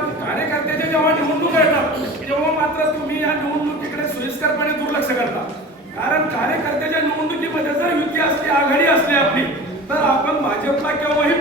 कार्यकर्त्याच्या जेव्हा निवडणूक येतात तेव्हा मात्र तुम्ही या निवडणुकीकडे सोयीस्करपणे दुर्लक्ष करता. कारण कार्यकर्त्याच्या निवडणुकीमध्ये जर युती असली, आघाडी असली आपली, तर आपण भाजपला केव्हाही